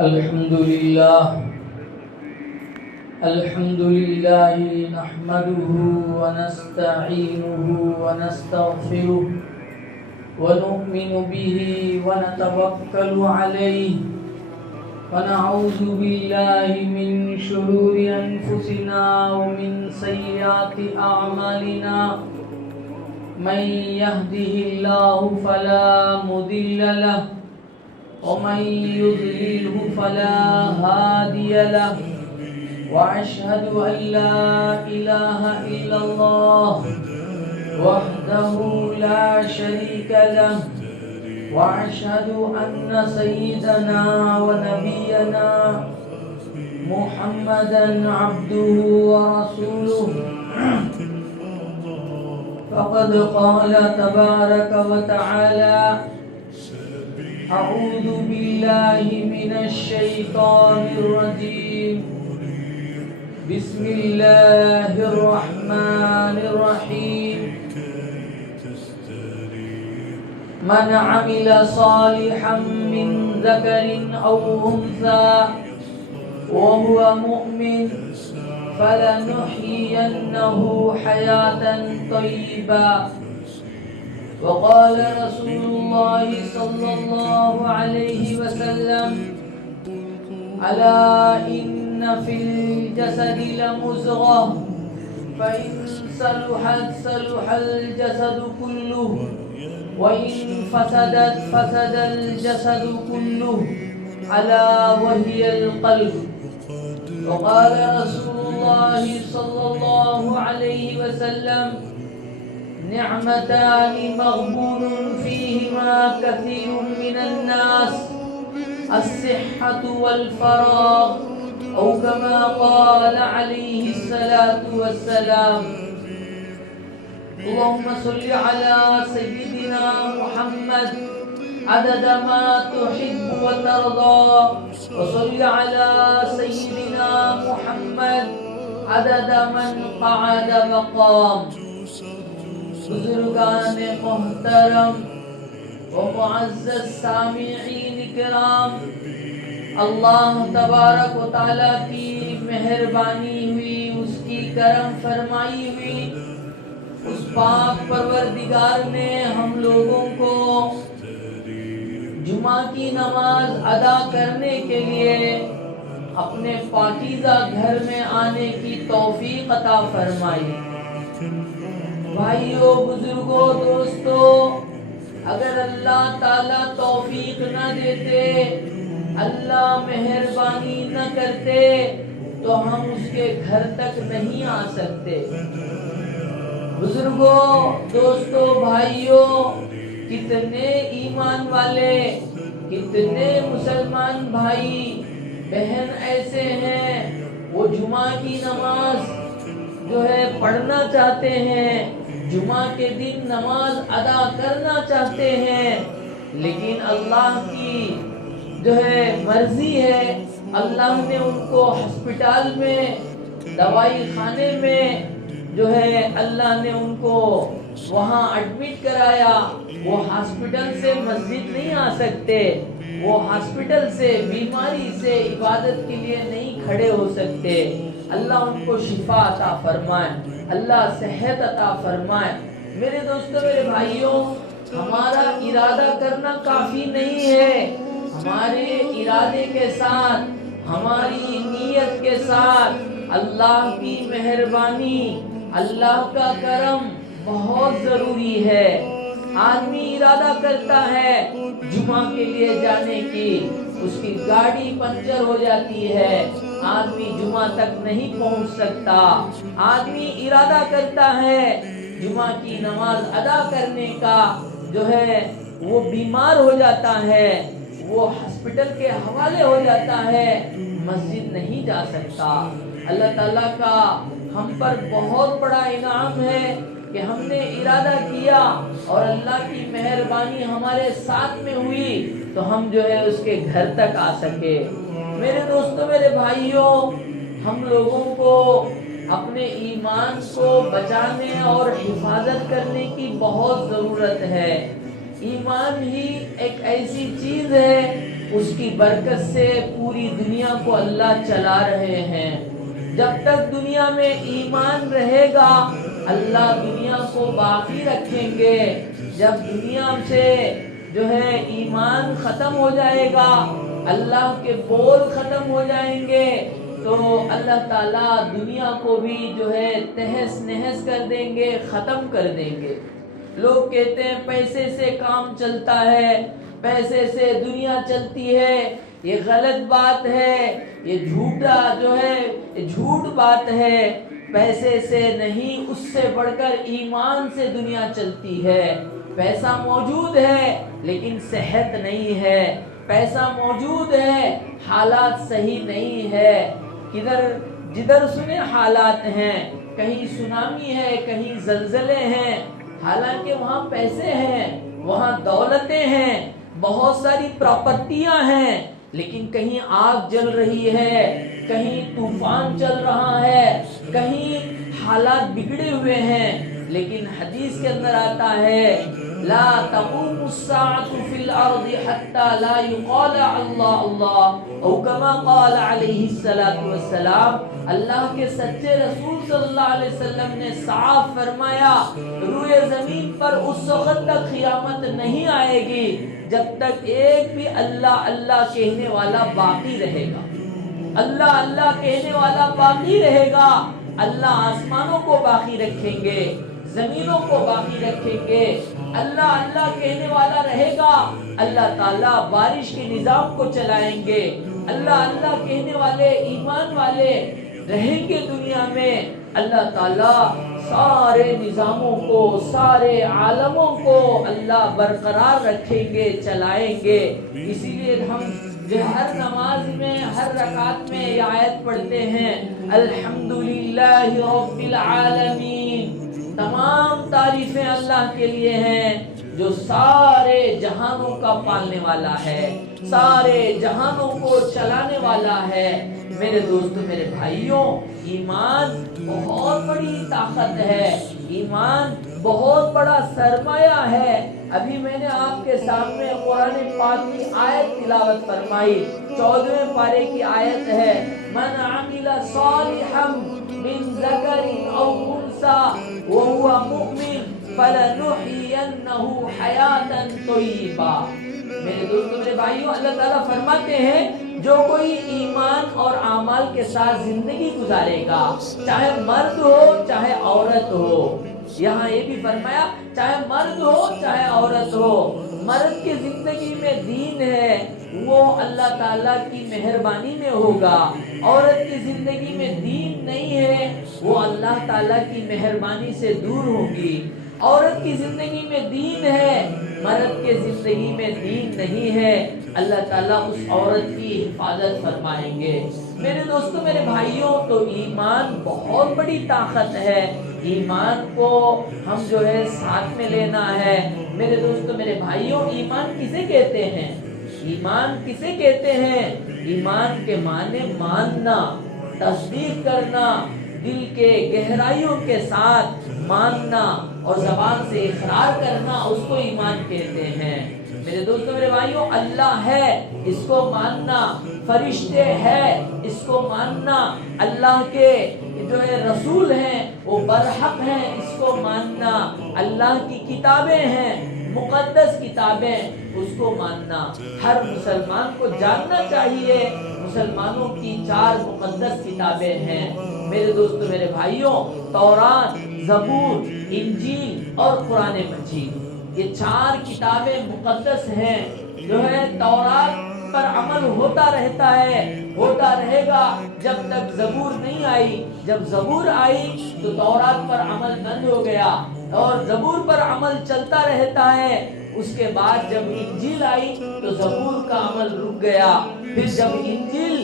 الحمد لله نحمده ونستعينه ونستغفره ونؤمن به ونتوكل عليه ونعوذ بالله من شرور أنفسنا ومن سيئات أعمالنا من يهده الله فلا مضل له ومن يضلله فلا هادي له وأشهد أن لا إله إلا الله وحده لا شريك له وأشهد أن سيدنا ونبينا محمدا عبده ورسوله فقد قال تبارك وتعالى أعوذ بالله من الشيطان الرجيم بسم الله الرحمن الرحيم من عمل صالحا من ذكر أو أنثى وهو مؤمن فلنحيينه حياة طيبة وقال رسول الله صلى الله عليه وسلم ألا إن في الجسد لمضغة فإن صلحت صلح الجسد كله وإن فسدت فسد الجسد كله ألا وهي القلب وقال رسول الله صلى الله عليه وسلم نعمتان مغبون فيهما كثير من الناس الصحة والفراغ أو كما قال عليه الصلاة والسلام اللهم صل على سيدنا محمد عدد ما تحب وترضى وصل على سيدنا محمد عدد من قعد مقام بزرگان محترم و معزز سامعین کرام، اللہ تبارک و تعالیٰ کی مہربانی ہوئی، اس کی کرم فرمائی ہوئی، اس پاک پروردگار نے ہم لوگوں کو جمعہ کی نماز ادا کرنے کے لیے اپنے پاکیزہ گھر میں آنے کی توفیق عطا فرمائی۔ بھائیوں، بزرگوں، دوستوں، اگر اللہ تعالیٰ توفیق نہ دیتے، اللہ مہربانی نہ کرتے تو ہم اس کے گھر تک نہیں آ سکتے۔ بزرگوں، دوستوں، بھائیوں، کتنے ایمان والے، کتنے مسلمان بھائی بہن ایسے ہیں وہ جمعہ کی نماز جو ہے پڑھنا چاہتے ہیں، جمعہ کے دن نماز ادا کرنا چاہتے ہیں، لیکن اللہ کی جو ہے مرضی ہے، اللہ نے ان کو ہسپتال میں، دوائی خانے میں جو ہے اللہ نے ان کو وہاں ایڈمٹ کرایا۔ وہ ہاسپٹل سے مسجد نہیں آ سکتے، وہ ہاسپٹل سے، بیماری سے عبادت کے لیے نہیں کھڑے ہو سکتے۔ اللہ ان کو شفا عطا فرمائے، اللہ صحت عطا فرمائے۔ میرے دوستوں، میرے بھائیوں، ہمارا ارادہ کرنا کافی نہیں ہے، ہمارے ارادے کے ساتھ، ہماری نیت کے ساتھ اللہ کی مہربانی، اللہ کا کرم بہت ضروری ہے۔ آدمی ارادہ کرتا ہے جمعہ کے لیے جانے کی، اس کی گاڑی پنچر ہو جاتی ہے، آدمی جمعہ تک نہیں پہنچ سکتا۔ آدمی ارادہ کرتا ہے جمعہ کی نماز ادا کرنے کا، جو ہے وہ بیمار ہو جاتا ہے، وہ ہسپتال کے حوالے ہو جاتا ہے، مسجد نہیں جا سکتا۔ اللہ تعالیٰ کا ہم پر بہت بڑا انعام ہے کہ ہم نے ارادہ کیا اور اللہ کی مہربانی ہمارے ساتھ میں ہوئی تو ہم جو ہے اس کے گھر تک آ سکے۔ میرے دوستوں، میرے بھائیوں، ہم لوگوں کو اپنے ایمان کو بچانے اور حفاظت کرنے کی بہت ضرورت ہے۔ ایمان ہی ایک ایسی چیز ہے اس کی برکت سے پوری دنیا کو اللہ چلا رہے ہیں۔ جب تک دنیا میں ایمان رہے گا اللہ دنیا کو باقی رکھیں گے۔ جب دنیا سے جو ہے ایمان ختم ہو جائے گا، اللہ کے بول ختم ہو جائیں گے، تو اللہ تعالیٰ دنیا کو بھی جو ہے تہس نہس کر دیں گے، ختم کر دیں گے۔ لوگ کہتے ہیں پیسے سے کام چلتا ہے، پیسے سے دنیا چلتی ہے، یہ غلط بات ہے، یہ جھوٹا جو ہے یہ جھوٹ بات ہے۔ پیسے سے نہیں، اس سے بڑھ کر ایمان سے دنیا چلتی ہے۔ پیسہ موجود ہے لیکن صحت نہیں ہے، پیسہ موجود ہے حالات صحیح نہیں ہے، جدھر سنے حالات ہیں، کہیں سونامی ہے، کہیں زلزلے ہیں، حالانکہ وہاں پیسے ہیں، وہاں دولتیں ہیں، بہت ساری پراپرٹیاں ہیں، لیکن کہیں آگ جل رہی ہے، کہیں طوفان چل رہا ہے، کہیں حالات بگڑے ہوئے ہیں۔ لیکن حدیث کے اندر آتا ہے لا تقوم الساعة في الارض حتى لا يقال اللہ اللہ، او کما قال علیہ الصلوۃ والسلام۔ اللہ کے سچے رسول صلی اللہ علیہ وسلم نے صاف فرمایا روئے زمین پر اس وقت تک قیامت نہیں آئے گی جب تک ایک بھی اللہ اللہ کہنے والا باقی رہے گا۔ اللہ اللہ کہنے والا باقی رہے گا، اللہ آسمانوں کو باقی رکھیں گے، زمینوں کو باقی رکھیں گے۔ اللہ اللہ کہنے والا رہے گا، اللہ تعالیٰ بارش کے نظام کو چلائیں گے۔ اللہ اللہ کہنے والے ایمان والے رہیں گے دنیا میں، اللہ تعالیٰ سارے نظاموں کو، سارے عالموں کو اللہ برقرار رکھیں گے، چلائیں گے۔ اسی لیے ہم ہر نماز میں، ہر رکعت میں یہ آیت پڑھتے ہیں الحمدللہ رب العالمین۔ تمام تعریفیں اللہ کے لیے ہیں جو سارے جہانوں کا پالنے والا ہے، سارے جہانوں کو چلانے والا ہے۔ میرے دوستو، میرے بھائیوں، ایمان بہت بڑی طاقت ہے، ایمان بہت بڑا سرمایہ ہے۔ ابھی میں نے آپ کے سامنے قرآن پاک کی آیت تلاوت فرمائی، 14ویں پارے کی آیت ہے من عمل صالحا من ذکر او انثى وهو مؤمن فلنحيينه حیاتا طیبا۔ میرے دوستو، میرے بھائیوں، اللہ تعالیٰ فرماتے ہیں جو کوئی ایمان اور اعمال کے ساتھ زندگی گزارے گا، چاہے مرد ہو چاہے عورت ہو، یہاں یہ بھی فرمایا چاہے مرد ہو چاہے عورت ہو، مرد کی زندگی میں دین ہے وہ اللہ تعالیٰ کی مہربانی میں ہوگا، عورت کی زندگی میں دین نہیں ہے وہ اللہ تعالیٰ کی مہربانی سے دور ہوگی۔ عورت کی زندگی میں دین ہے، مرد کے زندگی میں دین نہیں ہے، اللہ تعالیٰ اس عورت کی حفاظت فرمائیں گے۔ میرے دوستو، میرے بھائیوں، تو ایمان بہت بڑی طاقت ہے، ایمان کو ہم جو ہے ساتھ میں لینا ہے۔ میرے دوستو، میرے بھائیوں، ایمان کسے کہتے ہیں؟ ایمان کسے کہتے ہیں؟ ایمان کے معنی ماننا، تصدیق کرنا، دل کے گہرائیوں کے ساتھ ماننا اور زبان سے اقرار کرنا، اس کو ایمان کہتے ہیں۔ میرے دوستو، میرے بھائیوں، اللہ ہے اس کو ماننا، فرشتے ہے اس کو ماننا، اللہ کے جو ہے رسول ہیں وہ برحق ہیں اس کو ماننا، اللہ کی کتابیں ہیں، مقدس کتابیں، اس کو ماننا۔ ہر مسلمان کو جاننا چاہیے مسلمانوں کی 4 مقدس کتابیں ہیں۔ میرے دوستو، میرے بھائیوں، تورات، زبور، انجیل اور قرآن مجید، یہ 4 کتابیں مقدس ہیں۔ جو ہے تورات پر عمل ہوتا رہتا ہے، ہوتا رہے گا جب تک زبور نہیں آئی۔ جب زبور آئی تو تورات پر عمل بند ہو گیا اور زبور پر عمل چلتا رہتا ہے۔ اس کے بعد جب انجیل آئی تو زبور کا عمل رک گیا، پھر جب انجیل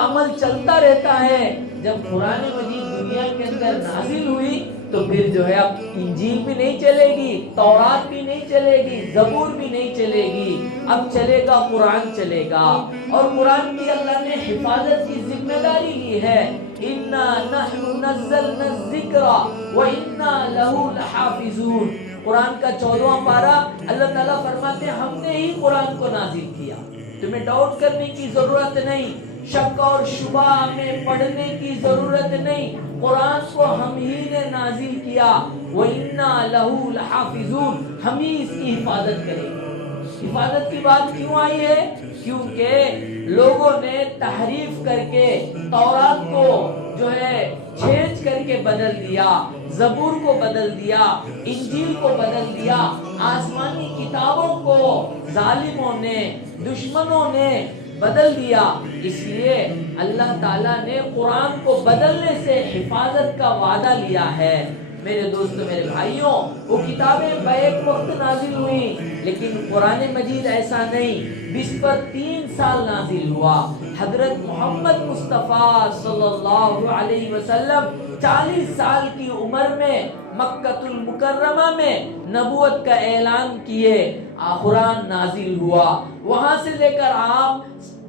عمل چلتا رہتا ہے، جب قرآن مجید دنیا کے اندر نازل ہوئی تو پھر جو ہے اب انجیل بھی نہیں چلے گی، تورات بھی نہیں چلے گی، زبور بھی نہیں چلے گی، اب چلے گا قرآن چلے گا۔ اور قرآن کی اللہ نے حفاظت کی ذمہ داری لی ہے، اِنَّا نَحْنُ نَزَّلْنَا الذِّكْرَ وَإِنَّا لَهُ لَحَافِظُونَ۔ قرآن کا 14واں پارہ اللہ تعالیٰ فرماتے ہیں ہم نے ہی قرآن کو نازل کیا، تمہیں ڈاؤٹ کرنے کی ضرورت نہیں، شک اور شبہ میں پڑھنے کی ضرورت نہیں، قرآن کو ہم ہی نے نازل کیا، وَإِنَّا لَهُ لَحَافِظُونَ، ہم ہی اس کی حفاظت کریں گے۔ حفاظت کی بات کیوں آئی ہے؟ کیونکہ لوگوں نے تحریف کر کے تورات کو جو ہے چھیڑ کر کے بدل دیا، زبور کو بدل دیا، انجیل کو بدل دیا، آسمانی کتابوں کو ظالموں نے، دشمنوں نے بدل دیا۔ اس لیے اللہ تعالیٰ نے قرآن کو بدلنے سے حفاظت کا وعدہ لیا ہے۔ میرے دوستو، میرے بھائیوں، وہ کتابیں بیک وقت نازل ہوئی، لیکن قرآن مجید ایسا نہیں، 20 پر 3 سال نازل ہوا۔ حضرت محمد مصطفیٰ صلی اللہ علیہ وسلم 40 سال کی عمر میں مکہ المکرمہ میں نبوت کا اعلان کیے، قرآن نازل ہوا۔ وہاں سے لے کر آپ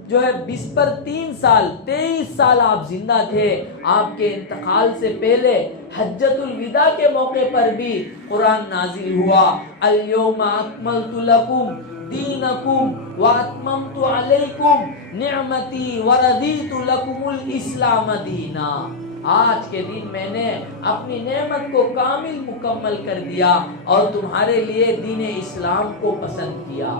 جو ہے 20 پر 3 سال 23 سال آپ زندہ تھے۔ آپ کے انتقال سے پہلے حجۃ الوداع کے موقع پر بھی قرآن نازل ہوا۔ الیوم اکملت لکم دینکم واتممت علیکم نعمتی ورضیت لکم الاسلام دینا۔ آج کے دن میں نے اپنی نعمت کو کامل مکمل کر دیا اور تمہارے لیے دین اسلام کو پسند کیا۔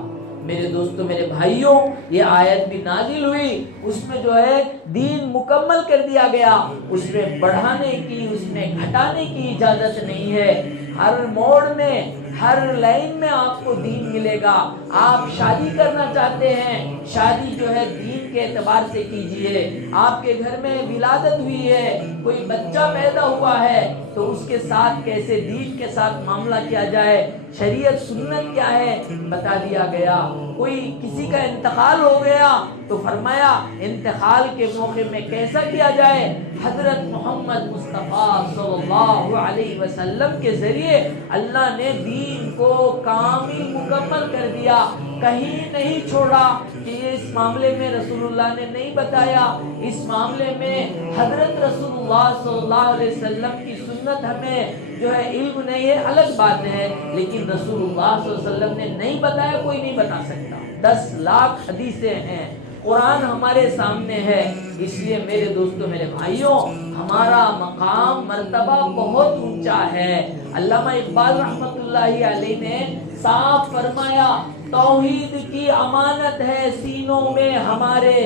میرے دوستو، میرے بھائیوں، یہ آیت بھی نازل ہوئی، اس میں جو ہے دین مکمل کر دیا گیا، اس میں بڑھانے کی، اس میں گھٹانے کی اجازت نہیں ہے۔ ہر موڑ میں، ہر لائن میں آپ کو دین ملے گا۔ آپ شادی کرنا چاہتے ہیں، شادی جو ہے دین کے اعتبار سے کیجئے۔ آپ کے گھر میں ولادت ہوئی ہے، کوئی بچہ پیدا ہوا ہے، تو اس کے ساتھ کیسے دین کے ساتھ معاملہ کیا جائے، شریعت سنت کیا ہے بتا دیا گیا۔ کوئی کسی کا انتقال ہو گیا تو فرمایا انتقال کے موقع میں کیسا کیا جائے۔ حضرت محمد مصطفیٰ صلی اللہ علیہ وسلم کے ذریعے اللہ نے دین کو کامل مکمل کر دیا، کہیں نہیں چھوڑا کہ یہ اس معاملے میں رسول اللہ نے نہیں بتایا، اس معاملے میں حضرت رسول اللہ صلی اللہ علیہ وسلم کی سنت ہمیں جو ہے علم نہیں ہے، الگ بات ہے، لیکن رسول اللہ صلی اللہ علیہ وسلم نے نہیں بتایا، کوئی نہیں بتا سکتا۔ 10 لاکھ حدیثیں ہیں، قرآن ہمارے سامنے ہے۔ اس لیے میرے دوستو، میرے بھائیوں، ہمارا مقام مرتبہ بہت اونچا ہے۔ علامہ اقبال رحمۃ اللہ علیہ نے صاف فرمایا، توحید کی امانت ہے سینوں میں ہمارے،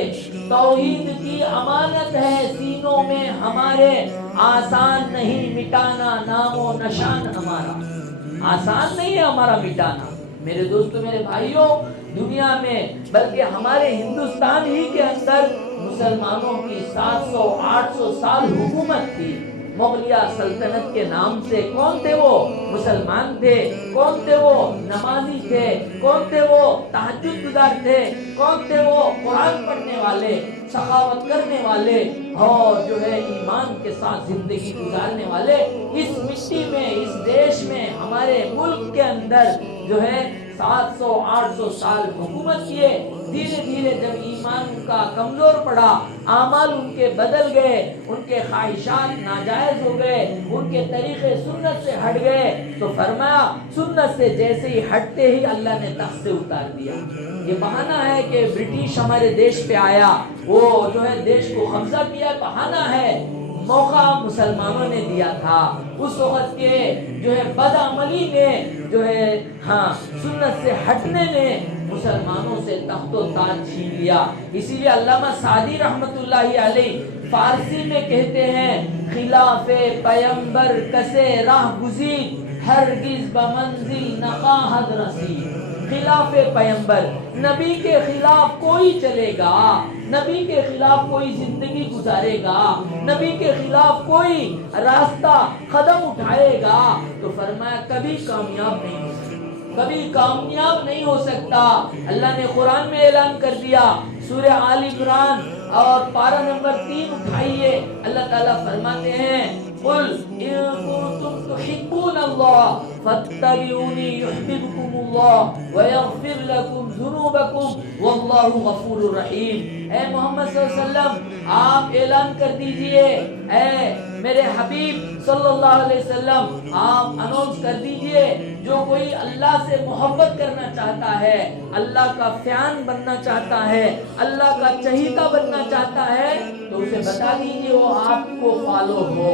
توحید کی امانت ہے سینوں میں ہمارے، آسان نہیں مٹانا نام و نشان ہمارا، آسان نہیں ہے ہمارا مٹانا۔ میرے دوستو، میرے بھائیوں، دنیا میں بلکہ ہمارے ہندوستان ہی کے اندر مسلمانوں کی 700-800 سال حکومت تھی۔ مغلیہ سلطنت کے نام سے کون تھے وہ؟ مسلمان تھے۔ کون تھے وہ؟ نمازی تھے۔ کون تھے وہ؟ تہجد گزار تھے۔ کون تھے وہ؟ قرآن پڑھنے والے، سخاوت کرنے والے اور جو ہے ایمان کے ساتھ زندگی گزارنے والے۔ اس مٹی میں، اس دیش میں، ہمارے ملک کے اندر جو ہے 700-800 سال حکومت کیے۔ دھیرے دھیرے جب ایمان ان کا کمزور پڑا، اعمال ان کے بدل گئے، ان کے خواہشات ناجائز ہو گئے، ان کے طریقے سنت سے ہٹ گئے، تو فرمایا سنت سے جیسے ہی ہٹتے ہی اللہ نے تخت سے اتار دیا۔ یہ بہانہ ہے کہ برٹش ہمارے دیش پہ آیا، وہ جو ہے دیش کو قبضہ کیا، بہانہ ہے۔ موقع مسلمانوں نے دیا تھا، اس وقت کے جو ہے بدعملی نے جو ہے سنت سے ہٹنے نے مسلمانوں سے تخت و تاج چھین لیا۔ اسی لیے علامہ سعدی رحمت اللہ علیہ فارسی میں کہتے ہیں، خلاف پیمبر کسے راہ گزید، ہرگز بمنزل نخواہد رسید۔ خلاف پیمبر، نبی کے خلاف کوئی چلے گا، نبی کے خلاف کوئی زندگی گزارے گا، نبی کے خلاف کوئی راستہ قدم اٹھائے گا، تو فرمایا کبھی کامیاب نہیں ہو سکتا، کبھی کامیاب نہیں ہو سکتا۔ اللہ نے قرآن میں اعلان کر دیا، سورہ آل عمران اور پارہ نمبر 3 اٹھائیے، اللہ تعالیٰ فرماتے ہیں، قل ان کنتم تحبون اللہ فاتبعونی یحببکم اللہ ویغفر لکم ذنوبکم واللہ غفور رحیم۔ اے محمد صلی اللہ علیہ وسلم آپ اعلان کر دیجئے، اے میرے حبیب صلی اللہ علیہ وسلم آپ اناؤنس کر دیجئے، جو کوئی اللہ سے محبت کرنا چاہتا ہے، اللہ کا فیان بننا چاہتا ہے، اللہ کا چہیتا بننا چاہتا ہے، تو اسے بتا دیجئے وہ آپ کو فالو ہو،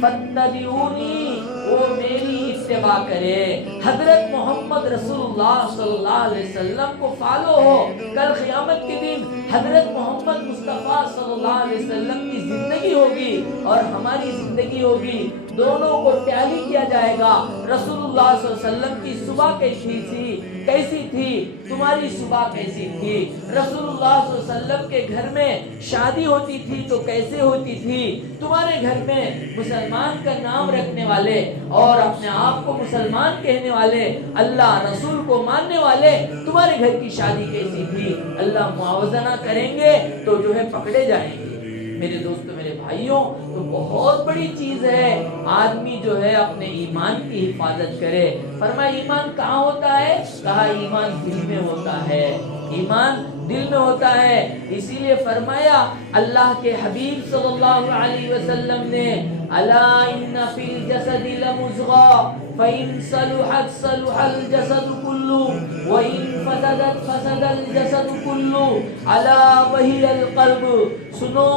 فاتبعونی، وہ میری اتباع کرے، حضرت محمد رسول اللہ صلی اللہ علیہ وسلم کو فالو ہو۔ کل قیامت کے دن حضرت محمد مصطفیٰ صلی اللہ علیہ وسلم کی زندگی ہوگی اور ہماری زندگی ہوگی، دونوں کو ٹیلی کیا جائے گا۔ رسول اللہ صلی اللہ علیہ وسلم کی صبح کیسی تھی، تمہاری صبح کیسی تھی، رسول اللہ صلی اللہ علیہ وسلم کے گھر میں شادی ہوتی تھی تو کیسے ہوتی تھی، تمہارے گھر میں مسلمان کا نام رکھنے والے اور اپنے آپ کو مسلمان کہنے والے، اللہ رسول کو ماننے والے، تمہارے گھر کی شادی کیسی تھی، اللہ موازنہ کریں گے تو جو ہے پکڑے جائیں گے۔ میرے دوستو میرے بھائیوں، تو بہت بڑی چیز ہے آدمی جو ہے اپنے ایمان کی حفاظت کرے۔ فرمایا ایمان کہاں ہوتا ہے؟ کہا ایمان دل میں ہوتا ہے، ایمان دل میں ہوتا ہے۔ اسی لیے فرمایا اللہ کے حبیب صلی اللہ علیہ وسلم نے الا ان فی الجسد لمضغہ فإن صلحت صلح الجسد كله وإن فسدت فسد الجسد كله الا وهي القلب۔ سنو،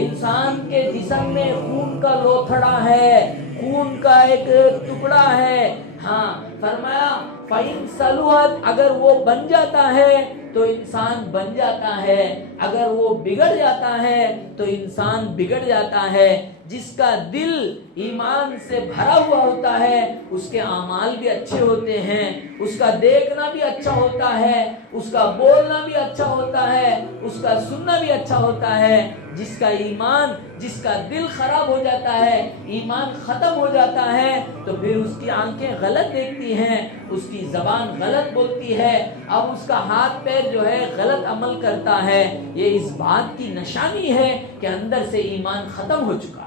انسان کے جسم میں خون کا لوتھڑا ہے، خون کا ایک ٹکڑا ہے۔ ہاں فرمایا فإن صلحت، اگر وہ بن جاتا ہے تو انسان بن جاتا ہے، اگر وہ بگڑ جاتا ہے تو انسان بگڑ جاتا ہے۔ جس کا دل ایمان سے بھرا ہوا ہوتا ہے اس کے اعمال بھی اچھے ہوتے ہیں، اس کا دیکھنا بھی اچھا ہوتا ہے، اس کا بولنا بھی اچھا ہوتا ہے، اس کا سننا بھی اچھا ہوتا ہے۔ جس کا ایمان، جس کا دل خراب ہو جاتا ہے، ایمان ختم ہو جاتا ہے، تو پھر اس کی آنکھیں غلط دیکھتی ہیں، اس کی زبان غلط بولتی ہے، اب اس کا ہاتھ پیر جو ہے غلط عمل کرتا ہے۔ یہ اس بات کی نشانی ہے کہ اندر سے ایمان ختم ہو چکا ہے،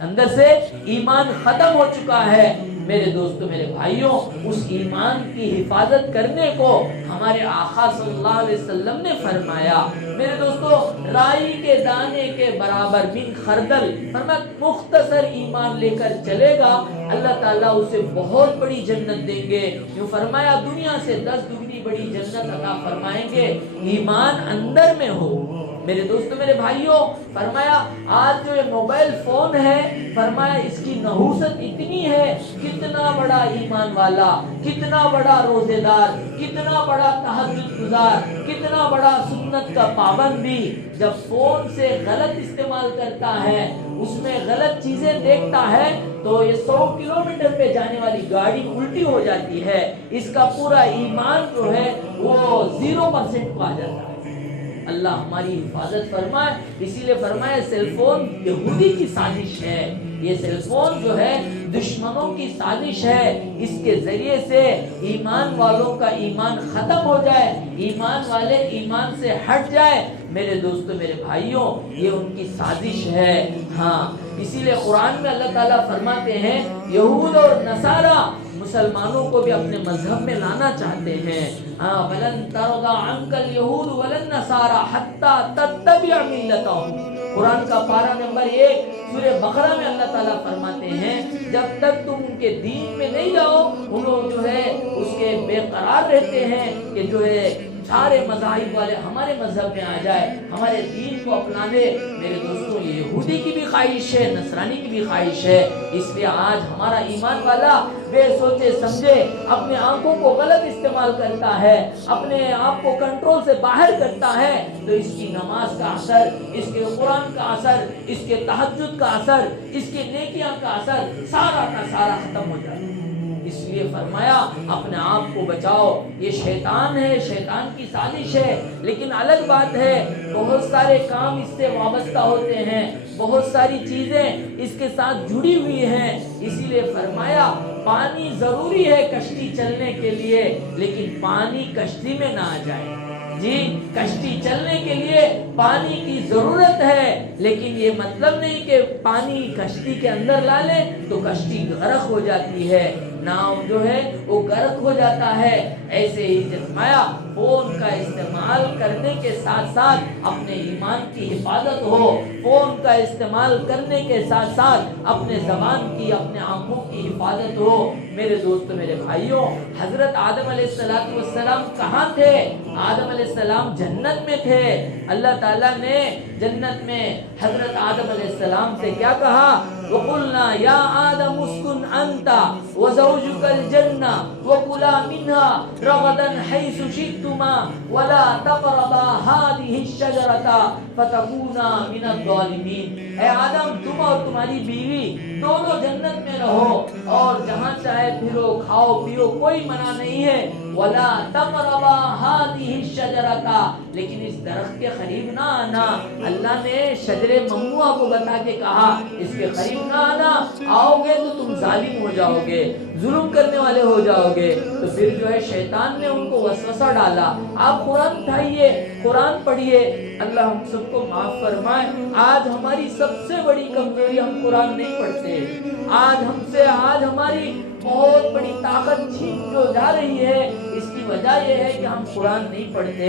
اندر سے ایمان ختم ہو چکا ہے۔ میرے دوستو میرے بھائیوں، اس ایمان کی حفاظت کرنے کو ہمارے آقا صلی اللہ علیہ وسلم نے فرمایا۔ میرے دوستو، رائی کے دانے کے برابر من خردل، فرمایا مختصر ایمان لے کر چلے گا، اللہ تعالیٰ اسے بہت بڑی جنت دیں گے۔ یوں فرمایا دنیا سے 10 دگنی بڑی جنت عطا فرمائیں گے، ایمان اندر میں ہو۔ میرے دوستو میرے بھائیوں، فرمایا آج جو یہ موبائل فون ہے، فرمایا اس کی نحوست اتنی ہے، کتنا بڑا ایمان والا، کتنا بڑا روزے دار، کتنا بڑا تہجد گزار، کتنا بڑا سنت کا پابند بھی جب فون سے غلط استعمال کرتا ہے، اس میں غلط چیزیں دیکھتا ہے، تو یہ 100 کلومیٹر پہ جانے والی گاڑی الٹی ہو جاتی ہے، اس کا پورا ایمان جو ہے وہ 0% پا جاتا ہے۔ اللہ ہماری حفاظت فرمائے۔ اسی لیے فرمایا سیل فون یہودی کی سازش ہے، یہ سیل فون جو ہے دشمنوں کی سازش ہے، اس کے ذریعے سے ایمان والوں کا ایمان ختم ہو جائے، ایمان والے ایمان سے ہٹ جائے۔ میرے دوستو میرے بھائیوں، یہ ان کی سازش ہے۔ ہاں اسی لیے قرآن میں اللہ تعالیٰ فرماتے ہیں یہود اور نصارہ مسلمانوں کو بھی اپنے مذہب میں لانا چاہتے ہیں۔ وَلَن تَرْضَىٰ عَنكَ الْيَهُودُ وَلَا النَّصَارَىٰ حَتَّىٰ تَتَّبِعَ مِلَّتَهُمْ۔ قرآن کا پارہ نمبر 1 سورہ بقرہ میں اللہ تعالیٰ فرماتے ہیں جب تک تم ان کے دین میں نہیں جاؤ، ان لوگ جو ہے اس کے بے قرار رہتے ہیں کہ جو ہے سارے مذاہب والے ہمارے مذہب میں آ جائے، ہمارے دین کو اپنا لے۔ میرے دوستوں، یہ یہودی کی بھی خواہش ہے، نصرانی کی بھی خواہش ہے۔ اس لیے آج ہمارا ایمان والا بے سوچے سمجھے اپنے آنکھوں کو غلط استعمال کرتا ہے، اپنے آپ کو کنٹرول سے باہر کرتا ہے، تو اس کی نماز کا اثر، اس کے قرآن کا اثر، اس کے تہجد کا اثر، اس کی نیکیاں کا اثر سارا کا سارا ختم ہو جاتا ہے۔ اس لیے فرمایا اپنے آپ کو بچاؤ، یہ شیطان ہے، شیطان کی سازش ہے۔ لیکن الگ بات ہے بہت سارے کام اس سے وابستہ ہوتے ہیں، بہت ساری چیزیں اس کے ساتھ جڑی ہوئی ہیں۔ اسی لیے فرمایا پانی ضروری ہے کشتی چلنے کے لیے، لیکن پانی کشتی میں نہ آ جائے۔ جی، کشتی چلنے کے لیے پانی کی ضرورت ہے، لیکن یہ مطلب نہیں کہ پانی کشتی کے اندر لا لیں تو کشتی غرق ہو جاتی ہے، ناؤ جو ہے وہ غرق ہو جاتا ہے۔ ایسے ہی فرمایا فون کا استعمال کرنے کے ساتھ ساتھ اپنے ایمان کی حفاظت ہو، فون کا استعمال کرنے کے ساتھ ساتھ اپنے زبان کی، اپنے آنکھوں کی حفاظت ہو۔ میرے دوستو، میرے بھائیوں، حضرت آدم علیہ السلام کہاں تھے؟ آدم علیہ السلام جنت میں تھے۔ اللہ تعالیٰ نے جنت میں حضرت آدم علیہ السلام سے کیا کہا؟ وَقُلْنَا يَا آدَمُ اسْكُنْ أَنْتَ وَزَوْجُكَ الْجَنَّةَ وَكُلَا مِنْهَا رَغَدًا حَيْثُ شِئْتُمَا وَلَا تَقْرَبَا هَٰذِهِ الشَّجَرَةَ فَتَكُونَا مِنَ الظَّالِمِينَ۔ اے آدم، تم اور تمہاری بیوی دونوں جنت میں رہو اور جہاں چاہے پھرو، کھاؤ پیو، کوئی منع نہیں ہے۔ وَلَا تَقْرَبَا هَٰذِهِ الشَّجَرَةَ، لیکن اس درخت کے قریب نہ آنا۔ اللہ نے شجر ممنوع کو بتا کے کہا اس کے قریب نہ آنا، آؤ گے تو تم ظالم ہو جاؤ گے، ظلم کرنے والے ہو جاؤ گے۔ تو پھر جو ہے شیطان نے ان کو وسوسہ ڈالا۔ آپ قرآن اٹھائیے، قرآن پڑھیے۔ اللہ ہم سب کو معاف فرمائے۔ آج ہماری سب سے بڑی کمزوری، ہم قرآن نہیں پڑھتے۔ آج ہماری بہت بڑی طاقت چھین جو جا رہی ہے، اس کی وجہ یہ ہے کہ ہم قرآن نہیں پڑھتے۔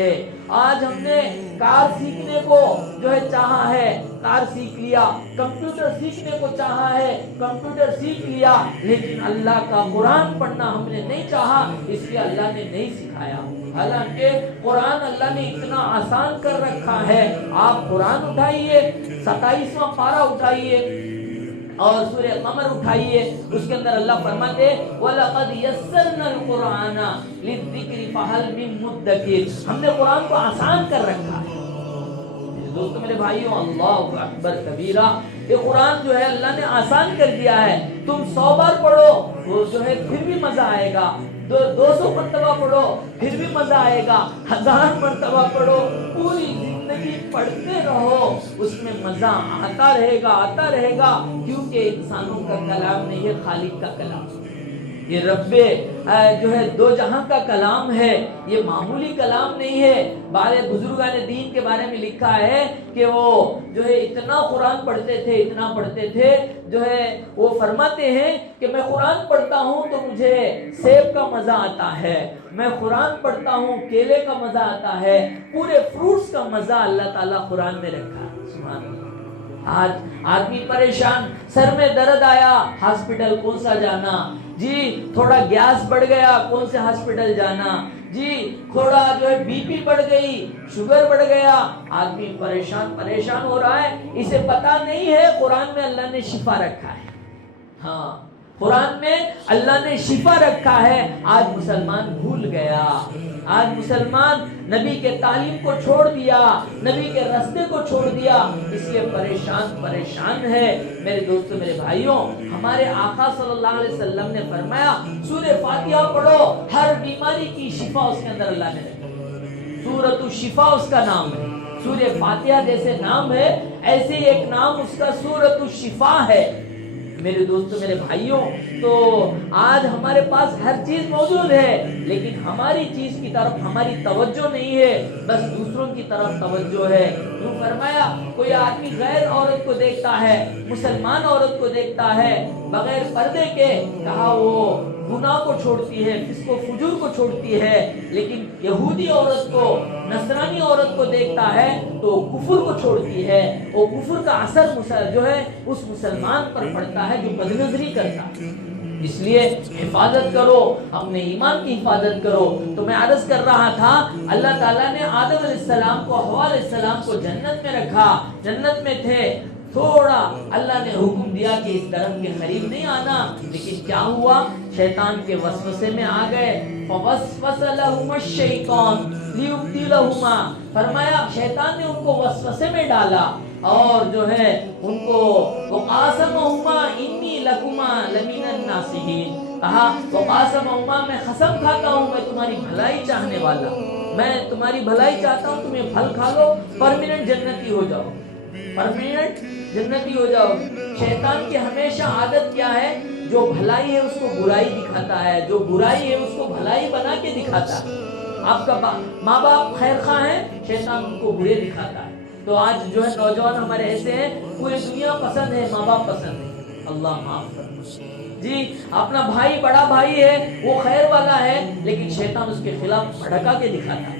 آج ہم نے کار سیکھنے کو جو ہے چاہا ہے، کار سیکھ لیا، کمپیوٹر سیکھنے کو چاہا ہے، کمپیوٹر سیکھ لیا، لیکن اللہ کا قرآن پڑھنا ہم نے نہیں چاہا، اس لیے اللہ نے نہیں سکھایا۔ حالانکہ قرآن اللہ نے اتنا آسان کر رکھا ہے۔ آپ قرآن اٹھائیے، 27واں پارہ اٹھائیے اور سورہ قمر اٹھائیے، اس کے اندر اللہ فرماتے وَلَقَدْ يَسَّرْنَا الْقُرْآنَ لِلذِّكْرِ فَهَلْ مِن مُدَّكِرٍ۔ ہم نے قرآن کو آسان کر رکھا ہے۔ دوستو، میرے بھائیوں، اللہ اکبر کبیرہ، یہ قرآن جو ہے اللہ نے آسان کر دیا ہے۔ تم 100 بار پڑھو وہ جو ہے پھر بھی مزہ آئے گا، 200 مرتبہ پڑھو پھر بھی مزہ آئے گا، 1000 مرتبہ پڑھو، پوری زندگی پڑھتے رہو، اس میں مزہ آتا رہے گا، کیونکہ انسانوں کا کلام نہیں ہے، خالق کا کلام۔ یہ رب جو ہے دو جہاں کا کلام ہے، یہ معمولی کلام نہیں ہے۔ بارے بزرگان دین کے بارے میں لکھا ہے کہ وہ جو ہے اتنا قرآن پڑھتے تھے، جو ہے وہ فرماتے ہیں کہ میں قرآن پڑھتا ہوں تو مجھے سیب کا مزہ آتا ہے، میں قرآن پڑھتا ہوں کیلے کا مزہ آتا ہے، پورے فروٹس کا مزہ اللہ تعالیٰ قرآن میں رکھا ہے۔ سبحان اللہ۔ آج آدمی پریشان، سر میں درد آیا، ہاسپٹل کون سا جانا، جی تھوڑا گیس بڑھ گیا، کون سے ہاسپٹل جانا، جی تھوڑا جو ہے بی پی بڑھ گئی، شوگر بڑھ گیا، آدمی پریشان ہو رہا ہے۔ اسے پتا نہیں ہے قرآن میں اللہ نے شفا رکھا ہے۔ ہاں، قرآن میں اللہ نے شفا رکھا ہے۔ آج مسلمان بھول گیا، آج مسلمان نبی کے تعلیم کو چھوڑ دیا، نبی کے راستے کو چھوڑ دیا، اس لیے پریشان ہے۔ میرے دوستو، میرے بھائیوں، ہمارے آقا صلی اللہ علیہ وسلم نے فرمایا سورہ فاتحہ پڑھو، ہر بیماری کی شفا اس کے اندر اللہ نے رکھی۔ سورۃ الشفا اس کا نام ہے۔ سورہ فاتحہ جیسے نام ہے، ایسے ہی ایک نام اس کا سورۃ الشفا ہے۔ میرے دوستو، میرے بھائیوں، تو آج ہمارے پاس ہر چیز موجود ہے، لیکن ہماری چیز کی طرف ہماری توجہ نہیں ہے، بس دوسروں کی طرف توجہ ہے۔ یوں فرمایا کوئی آدمی غیر عورت کو دیکھتا ہے، مسلمان عورت کو دیکھتا ہے بغیر پردے کے، کہا وہ گناہ کو چھوڑتی ہے، فسق و فجور کو چھوڑتی ہے، لیکن یہودی عورت کو، نصرانی عورت کو دیکھتا ہے تو کفر کو چھوڑتی ہے، وہ کفر کا اثر جو ہے اس مسلمان پر پڑتا ہے جو بدنظری کرتا ہے۔ اس لیے حفاظت کرو، اپنے ایمان کی حفاظت کرو۔ تو میں عرض کر رہا تھا، اللہ تعالیٰ نے آدم علیہ السلام کو، حوا علیہ السلام کو جنت میں رکھا، جنت میں تھے، تھوڑا اللہ نے حکم دیا کہ اس درخت کے قریب نہیں آنا، لیکن کیا ہوا؟ شیطان کے وسوسے میں آ گئے۔ فوسوس لهما الشیطان لیبدی لهما، فرمایا شیطان نے ان کو وسوسے میں ڈالا اور جو ہے ان کو وقاسمہما انی لکما لمن الناصحین، کہا وقاسمہما، میں قسم کھاتا ہوں، میں تمہاری بھلائی چاہنے والا، میں تمہاری بھلائی چاہتا ہوں، تمہیں پھل کھا لو، پرمیننٹ جنتی ہو جاؤ، پرمیننٹ جنتی ہو جاؤ۔ شیطان کی ہمیشہ عادت کیا ہے؟ جو بھلائی ہے اس کو برائی دکھاتا ہے، جو برائی ہے اس کو بھلائی بنا کے دکھاتا ہے۔ آپ کا ماں باپ خیر خواہ ہیں، شیطان ان کو برے دکھاتا ہے۔ تو آج جو ہے نوجوان ہمارے ایسے ہیں، پوری دنیا پسند ہے، ماں باپ پسند ہے۔ اللہ معاف کرے۔ جی اپنا بھائی بڑا بھائی ہے وہ خیر والا ہے لیکن شیطان اس کے خلاف بھڑکا کے دکھاتا.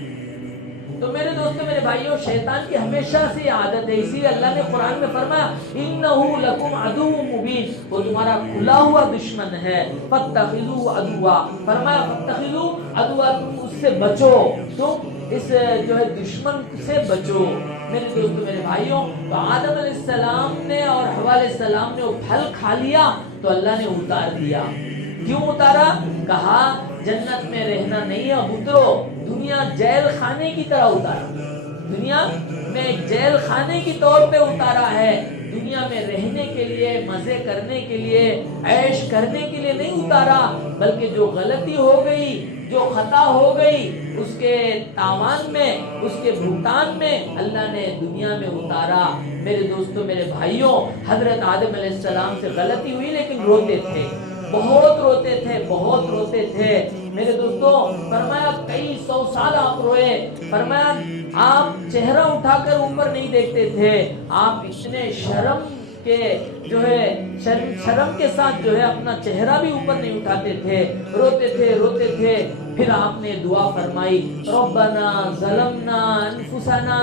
تو میرے دوستو میرے بھائیوں شیطان کی ہمیشہ سے عادت ہے. اسی لیے اللہ نے قرآن میں فرمایا انہو لکم عدو مبین، وہ تمہارا کھلا ہوا دشمن ہے. فاتخذوہ عدوا، فرمایا فاتخذوہ عدوا، تم اس سے بچو، تم اس جو ہے دشمن سے بچو. میرے دوستو میرے بھائیوں تو آدم علیہ السلام نے اور حوا علیہ السلام نے وہ پھل کھا لیا تو اللہ نے اتار دیا. کیوں اتارا؟ کہا جنت میں رہنا نہیں ہے، اب اترو. دنیا جیل خانے کی طرح اتارا، دنیا میں جیل خانے کی طور پہ اتارا ہے. دنیا میں رہنے کے لیے، مزے کرنے کے لیے، عیش کرنے کے لیے نہیں اتارا، بلکہ جو غلطی ہو گئی، جو خطا ہو گئی، اس کے تاوان میں، اس کے بھگتان میں اللہ نے دنیا میں اتارا. میرے دوستو میرے بھائیوں حضرت آدم علیہ السلام سے غلطی ہوئی لیکن روتے تھے، بہت روتے تھے، بہت روتے تھے. میرے دوستو فرمایا کئی 100 سال آپ روئے. فرمایا آپ چہرہ اٹھا کر اوپر نہیں دیکھتے تھے، آپ اتنے شرم کے جو ہے شرم کے ساتھ جو ہے اپنا چہرہ بھی اوپر نہیں اٹھاتے تھے، روتے تھے روتے تھے. پھر آپ نے دعا فرمائی ربنا ظلمنا انفسنا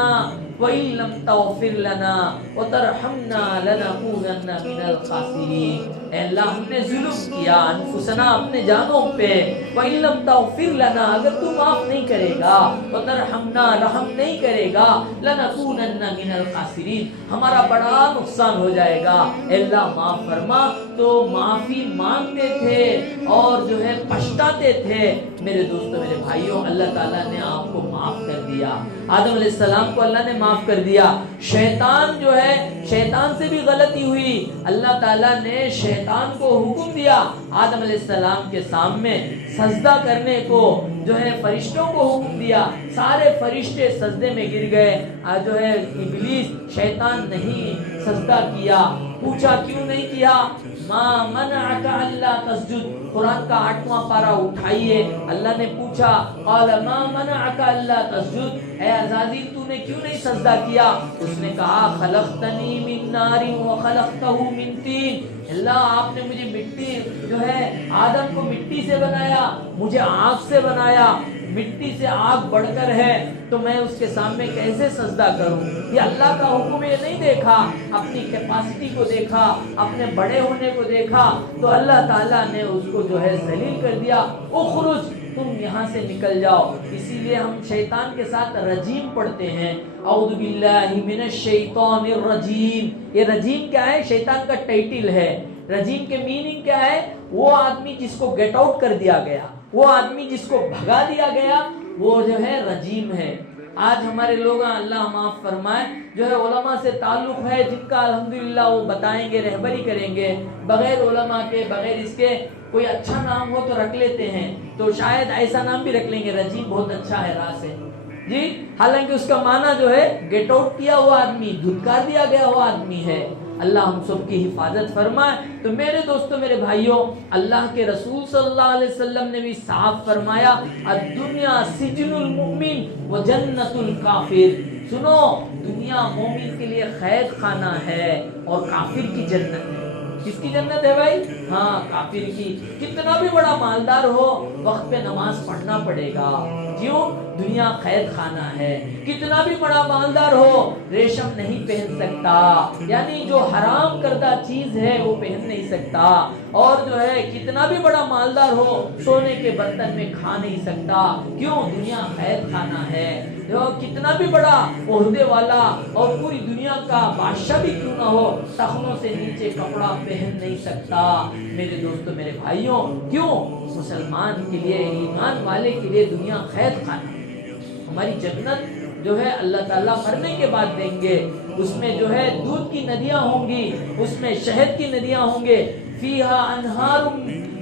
وَإِن لَمْ تَغْفِرْ لَنَا وَتَرْحَمْنَا لَنَكُونَنَّ مِنَ الْخَاسِرِينَ. اے اللہ ہم نے ظلم کیا انفسنا اپنے جانوں پہ، وَإِن لَمْ تَغْفِرْ لَنَا اگر تو معاف نہیں کرے گا، وَتَرْحَمْنَا رحم نہیں کرے گا، لَنَكُونَنَّ مِنَ الْخَاسِرِينَ ہمارا بڑا نقصان ہو جائے گا. اے اللہ معاف فرما. تو معافی مانگتے تھے اور جو ہے پچھتاتے تھے. میرے دوستو میرے بھائیوں اللہ تعالیٰ نے آپ کو معاف کر دیا. آدم علیہ السلام کو اللہ نے معاف کر دیا. شیطان جو ہے شیطان سے بھی غلطی ہوئی، اللہ تعالیٰ نے شیطان کو حکم دیا آدم علیہ السلام کے سامنے سجدہ کرنے کو، جو ہے فرشتوں کو حکم دیا، سارے فرشتے سجدے میں گر گئے. جو ہے ابلیس شیطان نہیں سجدہ کیا. پوچھا کیوں نہیں کیا؟ ما منعک اللہ تسجد، قرآن کا 8واں پارہ اٹھائیے. اللہ نے پوچھا قال ما منعک اللہ تسجد، اے عزازیل تو نے کیوں نہیں سجدہ کیا؟ اس نے کہا خلقتنی من نار وخلقتہ من طین، اللہ آپ نے مجھے مٹی جو ہے آدم کو مٹی سے بنایا، مجھے آگ سے بنایا، مٹی سے آگ بڑھ کر ہے تو میں اس کے سامنے کیسے سجدہ کروں؟ یہ اللہ کا حکم یہ نہیں دیکھا، اپنی کیپیسٹی کو دیکھا، اپنے بڑے ہونے کو دیکھا تو اللہ تعالیٰ نے اس کو جو ہے ذلیل کر دیا. اخرج تم یہاں سے نکل جاؤ. اسی لیے ہم شیطان کے ساتھ رجیم پڑھتے ہیں اعوذ باللہ من الشیطان الرجیم. یہ رجیم کیا ہے؟ شیطان کا ٹائٹل ہے. رجیم کے میننگ کیا ہے؟ وہ آدمی جس کو گیٹ آؤٹ کر دیا گیا، وہ آدمی جس کو بھگا دیا گیا، وہ جو ہے رجیم ہے. آج ہمارے لوگ اللہ معاف فرمائے جو ہے علماء سے تعلق ہے جن کا الحمدللہ وہ بتائیں گے، رہبری کریں گے، بغیر علماء کے بغیر اس کے کوئی اچھا نام ہو تو رکھ لیتے ہیں، تو شاید ایسا نام بھی رکھ لیں گے رجیم بہت اچھا ہے راہ سے جی، حالانکہ اس کا معنی جو ہے گیٹ آؤٹ کیا ہوا آدمی، دھتکار دیا گیا ہوا آدمی ہے. اللہ ہم سب کی حفاظت فرمائے. تو میرے دوستو میرے بھائیوں اللہ کے رسول صلی اللہ علیہ وسلم نے بھی صاف فرمایا الدنیا سجن المؤمن و جنت الکافر. سنو دنیا مومن کے لیے قید خانہ ہے اور کافر کی جنت ہے. کس کی جنت ہے بھائی؟ ہاں کافر کی. کتنا بھی بڑا مالدار ہو وقت پہ نماز پڑھنا پڑے گا. کیوں؟ دنیا قید خانہ ہے. کتنا بھی بڑا مالدار ہو ریشم نہیں پہن سکتا، یعنی جو حرام کردہ چیز ہے وہ پہن نہیں سکتا. اور جو ہے کتنا بھی بڑا مالدار ہو سونے کے برتن میں کھا نہیں سکتا. کیوں؟ دنیا قید خانہ ہے. جو کتنا بھی بڑا عہدے والا اور پوری دنیا کا بادشاہ بھی کیوں نہ ہو ٹخنوں سے نیچے کپڑا پہن نہیں سکتا. میرے دوستو میرے بھائیوں کیوں؟ مسلمان کے لیے، ایمان والے کے لیے دنیا قید خانہ. ہماری جنت جو ہے اللہ تعالیٰ مرنے کے بعد دیں گے. اس میں جو ہے دودھ کی ندیاں ہوں گی، اس میں شہد کی ندیاں ہوں گے. فیہا انہار،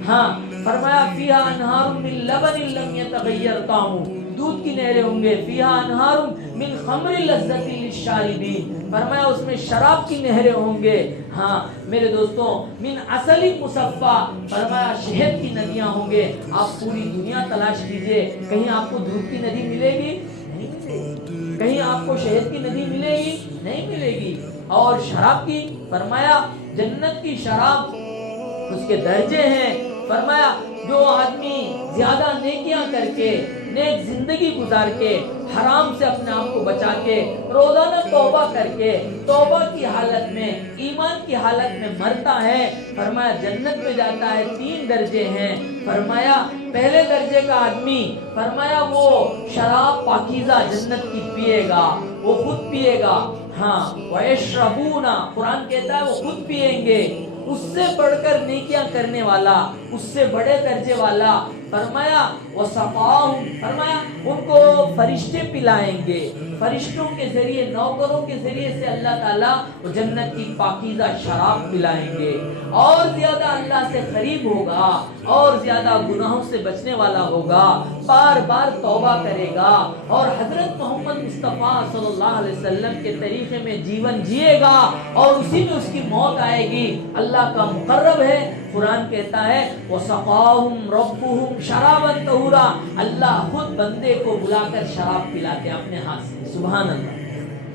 ہاں فرمایا فیہا انہار من لبن لم یتغیر طعمہ، دودھ کی نہریں ہوں گے. فیہا انہار من خمر لذۃ للشاربین، فرمایا اس میں شراب کی نہریں ہوں گے. ہاں میرے دوستوں من عسل مصفا، فرمایا شہد کی ندیاں ہوں گے. آپ پوری دنیا تلاش کیجئے، کہیں آپ کو دودھ کی ندی ملے گی؟ نہیں ملے گی. کہیں آپ کو شہد کی ندی ملے گی؟ نہیں ملے گی. اور شراب کی، فرمایا جنت کی شراب اس کے درجے ہیں. فرمایا جو آدمی زیادہ نیکیاں کر کے نیک زندگی گزار کے حرام سے اپنے آپ کو بچا کے روزانہ توبہ کر کے توبہ کی حالت میں ایمان کی حالت میں مرتا ہے, فرمایا جنت میں جاتا ہے. 3 درجے ہیں. فرمایا پہلے درجے کا آدمی فرمایا وہ شراب پاکیزہ جنت کی پیے گا, وہ خود پیے گا. ہاں وَيَشْرَبُونَ, قرآن کہتا ہے وہ خود پیئیں گے. اس سے بڑھ کر نیکیاں کرنے والا, اس سے بڑے درجے والا, فرمایا وَسَقَاهُمْ, فرمایا ان کو فرشتے پلائیں گے. فرشتوں کے ذریعے, نوکروں کے ذریعے سے اللہ تعالیٰ وہ جنت کی پاکیزہ شراب پلائیں گے. اور زیادہ اللہ سے قریب ہوگا, اور زیادہ گناہوں سے بچنے والا ہوگا, بار بار توبہ کرے گا, اور حضرت محمد مصطفیٰ صلی اللہ علیہ وسلم کے طریقے میں جیون جیے گا, اور اسی میں اس کی موت آئے گی. اللہ کا مقرب ہے. قرآن کہتا ہے وَسَقَاهُمْ رَبُّهُمْ شَرَابًا طَهُورًا, اللہ خود بندے کو بلا کر شراب پلاتے ہیں اپنے ہاتھ سے. سبحان اللہ.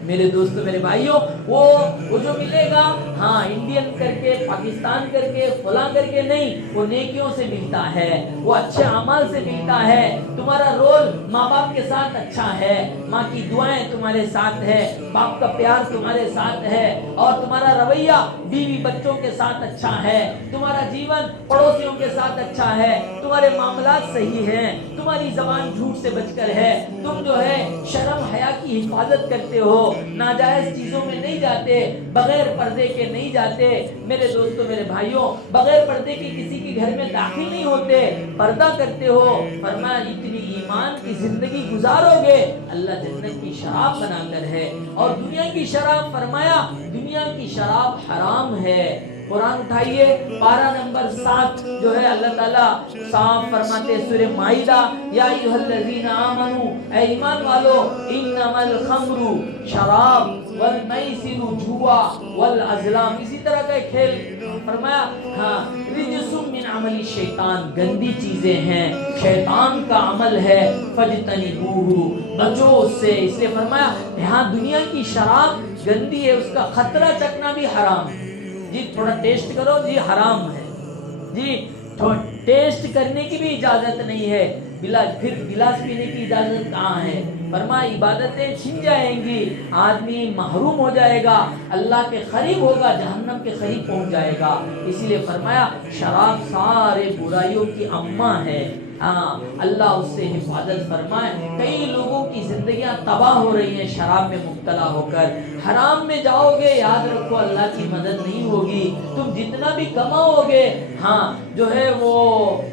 میرے دوستو میرے بھائیوں, وہ جو ملے گا, ہاں انڈین کر کے, پاکستان کر کے, فلاں کر کے نہیں, وہ نیکیوں سے ملتا ہے, وہ اچھے اعمال سے ملتا ہے. تمہارا رول ماں باپ کے ساتھ اچھا ہے, ماں کی دعائیں تمہارے ساتھ ہے, باپ کا پیار تمہارے ساتھ ہے, اور تمہارا رویہ بیوی بچوں کے ساتھ اچھا ہے, تمہارا جیون پڑوسیوں کے ساتھ اچھا ہے, تمہارے معاملات صحیح ہیں, تمہاری زبان جھوٹ سے بچ کر ہے, تم جو ہے شرم حیا کی حفاظت کرتے ہو, ناجائز چیزوں میں نہیں جاتے, بغیر پردے کے نہیں جاتے. میرے دوستو میرے بھائیوں, بغیر پردے کے کسی کے گھر میں داخل نہیں ہوتے, پردہ کرتے ہو. فرمایا اتنی ایمان کی زندگی گزارو گے, اللہ جنت کی شراب بنا کر ہے. اور دنیا کی شراب, فرمایا دنیا کی شراب حرام ہے. قرآن اٹھائیے پارہ نمبر 7 جو ہے اللہ تعالیٰ صاف فرماتے سورہ مائدہ, یا ایھا الذین آمنوا, اے ایمان والو, انما الخمر, شراب, والمیسر, جوا, والازلام, اسی طرح کا ایک کھیل. فرمایا ہاں رجس من عمل الشیطان, گندی چیزیں ہیں, شیطان کا عمل ہے, فاجتنبوہ, بچو اس سے. اس لیے فرمایا یہاں دنیا کی شراب گندی ہے, اس کا خطرہ چکنا بھی حرام ہے. جی تھوڑا ٹیسٹ کرو, جی حرام ہے, جی ٹیسٹ کرنے کی بھی اجازت نہیں ہے, پھر گلاس پینے کی اجازت کہاں ہے. فرمایا عبادتیں چھن جائیں گی, آدمی محروم ہو جائے گا, اللہ کے قریب ہوگا, جہنم کے قریب پہنچ جائے گا. اسی لیے فرمایا شراب سارے برائیوں کی اماں ہے. ہاں اللہ اس سے حفاظت فرمائے. کئی لوگوں کی زندگیاں تباہ ہو رہی ہیں شراب میں مبتلا ہو کر. حرام میں جاؤ گے, یاد رکھو اللہ کی مدد نہیں ہوگی. تم جتنا بھی کماؤ گے, ہاں جو ہے وہ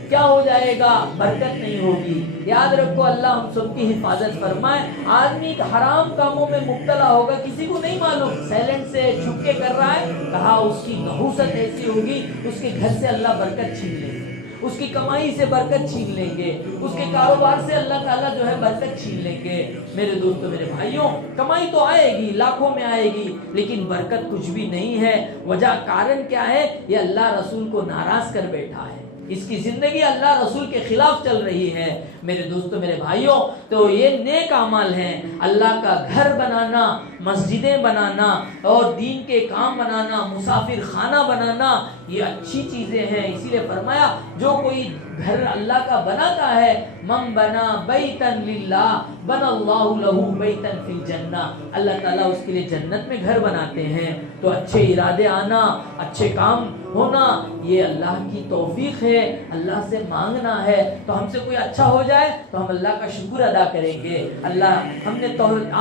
کیا ہو جائے گا, برکت نہیں ہوگی. یاد رکھو اللہ ہم سب کی حفاظت فرمائے. آدمی حرام کاموں میں مبتلا ہوگا, کسی کو نہیں معلوم, سائلنٹ سے چھپ کے کر رہا ہے, کہا اس کی نحوست ایسی ہوگی, اس کے گھر سے اللہ برکت چھین لے گے, اس کی کمائی سے برکت چھین لیں گے, اس کے کاروبار سے اللہ تعالیٰ جو ہے برکت چھین لیں گے. میرے دوستو میرے بھائیوں, کمائی تو آئے گی, لاکھوں میں آئے گی, لیکن برکت کچھ بھی نہیں ہے. وجہ کارن کیا ہے, یہ اللہ رسول کو ناراض کر بیٹھا ہے, اس کی زندگی اللہ رسول کے خلاف چل رہی ہے. میرے دوستو میرے بھائیوں, تو یہ نیک اعمال ہیں. اللہ کا گھر بنانا, مسجدیں بنانا, اور دین کے کام بنانا, مسافر خانہ بنانا, یہ اچھی چیزیں ہیں. اسی لیے فرمایا جو کوئی گھر اللہ کا بناتا ہے, من بنا بیتن للہ بنا اللہ لہ بیتن فی الجنہ, اللہ تعالیٰ اس کے لیے جنت میں گھر بناتے ہیں. تو اچھے ارادے آنا, اچھے کام ہونا, یہ اللہ کی توفیق ہے, اللہ سے مانگنا ہے. تو ہم سے کوئی اچھا ہو جائے تو ہم اللہ کا شکر ادا کریں گے. اللہ ہم نے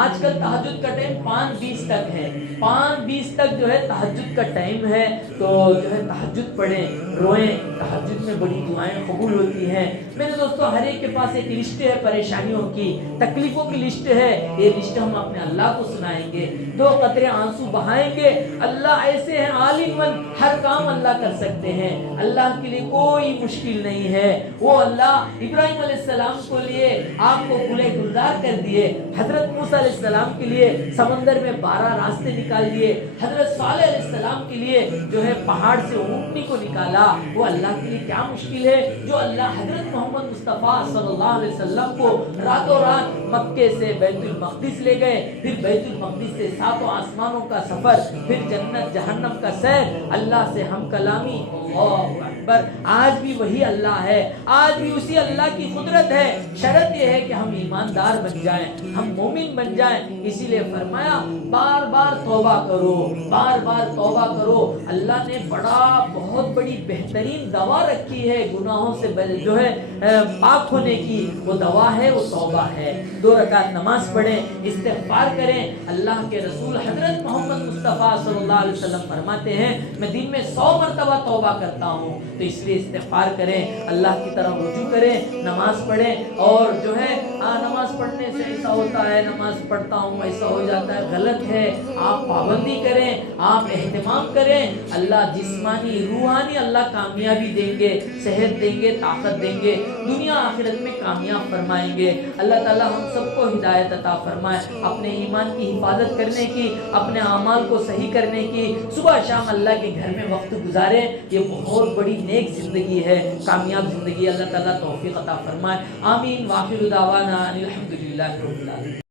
آج کل تہجد کا ٹائم 5:20 تک ہے, 5:20 تک جو ہے تہجد کا ٹائم ہے. تو جو ہے تہجد پڑھیں, روئیں, تہجد میں بڑی دعائیں قبول ہوتی ہیں. میرے دوستو ہر ایک کے پاس ایک لسٹ ہے پریشانیوں کی, تکلیفوں کی لسٹ ہے. یہ لسٹ ہم اپنے اللہ کو سنائیں گے, 2 قطرے آنسو بہائیں گے. اللہ ایسے ہیں عالم, ہر کام اللہ کر سکتے ہیں, اللہ کے لیے کوئی مشکل نہیں ہے. وہ اللہ ابراہیم علیہ السلام کو لیے آپ کو کھلے گلزار کر دیے, حضرت موسیٰ علیہ السلام کے لیے سمندر میں 12 راستے نکال دیے, حضرت صالح علیہ السلام کے لیے جو ہے پہاڑ سے اونٹنی کو نکالا. وہ اللہ کے لیے کیا مشکل ہے. جو اللہ حضرت محمد مصطفیٰ صلی اللہ علیہ وسلم کو راتوں رات مکے سے بیت المقدس لے گئے، پھر بیت المقدس سے 7 آسمانوں کا سفر، پھر جنت جہنم کا سیر، اللہ سے ہم کلامی، اللہ اکبر۔ آج بھی وہی اللہ ہے، آج بھی اسی اللہ کی قدرت ہے، شرط یہ ہے کہ ہم ایماندار بن جائیں، ہم مومن بن جائیں۔ اسی لیے فرمایا بار بار توبہ کرو، بار بار توبہ کرو۔ اللہ نے بہت بڑی بہترین دوا رکھی ہے گناہوں سے جو ہے پاک ہونے کی، وہ دوا ہے، وہ توبہ ہے۔ 2 رکعت نماز پڑھیں، استغفار کریں۔ اللہ کے رسول حضرت محمد مصطفیٰ صلی اللہ علیہ وسلم فرماتے ہیں میں دن میں 100 مرتبہ توبہ کرتا ہوں، تو اس لیے استغفار کریں، اللہ کی طرف رجوع کریں، نماز پڑھیں۔ اور جو ہے نماز پڑھنے سے ایسا ہوتا ہے، نماز پڑھتا ہوں ایسا ہو جاتا ہے، غلط ہے۔ آپ پابندی کریں، آپ اہتمام کریں، اللہ جسمانی روحانی اللہ کامیابی دیں گے، صحت دیں گے، طاقت دیں گے، دنیا آخرت میں کامیاب فرمائیں گے۔ اللہ تعالی ہم سب کو ہدایت عطا فرمائے، اپنے ایمان کی حفاظت کرنے کی، اپنے اعمال کو صحیح کرنے کی، صبح شام اللہ کے گھر میں وقت گزارے۔ یہ بہت بڑی نیک زندگی ہے، کامیاب زندگی۔ اللہ تعالی توفیق عطا فرمائے، آمین۔ وآخر دعوانا الحمدللہ رب العالمین۔